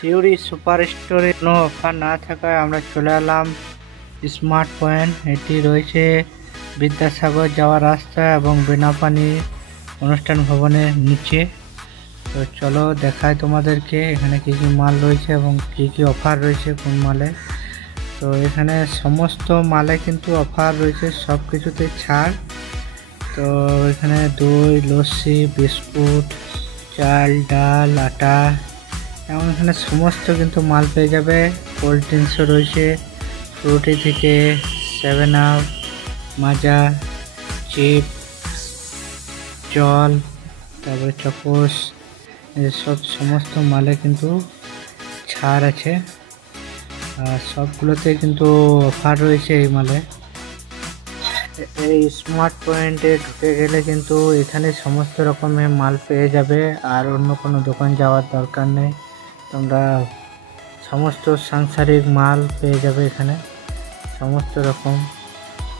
Suri super স্টোরে কোনো offer না থাকায় আমরা চলে এলাম স্মার্ট পয়েন্ট। এটি রয়েছে বিদ্যাসাগর যাওয়ার রাস্তা এবং বেনাপানি অনুষ্ঠান ভবনের নিচে। তো চলো দেখায় তোমাদেরকে এখানে কি কি মাল রয়েছে এবং কি কি অফার রয়েছে কোন মালে। তো এখানে সমস্ত মালে কিন্তু অফার রয়েছে, সব কিছুতে ছাড়। তো এখানে দই, লস্যি, বিস্কুট, চাল, ডাল, আটা এবং এখানে সমস্ত কিন্তু মাল পেয়ে যাবে। কোল্ড ড্রিঙ্কসও রয়েছে, ফ্রুটি থেকে 7 আপ, মাজা, চিপ, জল, তারপরে চকোস, এসব সমস্ত মালে কিন্তু ছাড় আছে আর সবগুলোতে কিন্তু অফার রয়েছে এই মালে। এই স্মার্ট পয়েন্টে ঢুকে গেলে কিন্তু এখানে সমস্ত রকমের মাল পেয়ে যাবে আর অন্য কোনো দোকান যাওয়ার দরকার নেই। তোমরা সমস্ত সাংসারিক মাল পেয়ে যাবে এখানে, সমস্ত রকম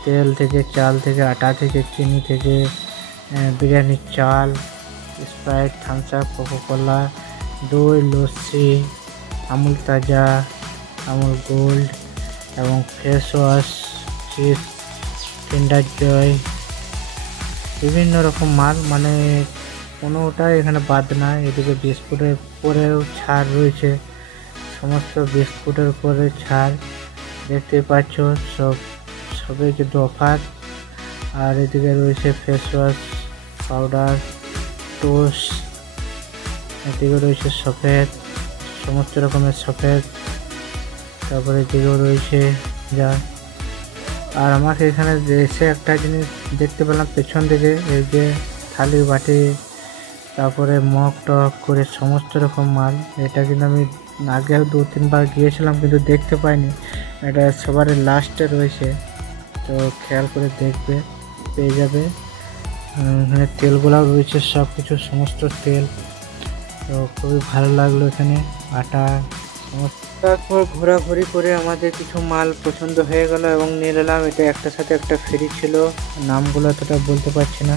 তেল থেকে, চাল থেকে, আটা থেকে, চিনি থেকে, বিরিয়ানির চাল, স্প্রাইট, থামস আপ, কোকোকোলা, দই, লস্যি, আমুল তাজা, আমুল গোল্ড এবং ফেস ওয়াশ, চিপস, কিন্ডার জয়, বিভিন্ন রকম মাল, মানে কোনোটাই এখানে বাদ না। এদিকে বিস্কুটের উপরেও ছাড় রয়েছে, সমস্ত বিস্কুটের উপরে ছাড় দেখতে পাচ্ছ, সবই কিন্তু অফার। আর এদিকে রয়েছে ফেস ওয়াশ, পাউডার, টোস্ট, এদিকে রয়েছে সফেদ, সমস্ত রকমের সফেদ, তারপরে এদিকেও রয়েছে যা। আর আমাকে এখানে এসে একটা জিনিস দেখতে পেলাম পেছন দিকে, এই যে থালি বাটি, তারপরে মগ টক করে সমস্ত রকম মাল। এটা কিন্তু আমি আগেও 2-3 বার গিয়েছিলাম কিন্তু দেখতে পাইনি, এটা সবার লাস্টে রয়েছে, তো খেয়াল করে দেখবে, পেয়ে যাবে। এখানে তেলগুলাও রয়েছে, সব কিছু সমস্ত তেল, তো খুবই ভালো লাগলো এখানে। আটা সমস্ত। তারপর ঘোরাঘুরি করে আমাদের কিছু মাল পছন্দ হয়ে গেল এবং নিয়ে নিলাম। এটা একটার সাথে একটা ফ্রি ছিল, নামগুলো এতটা বলতে পারছি না।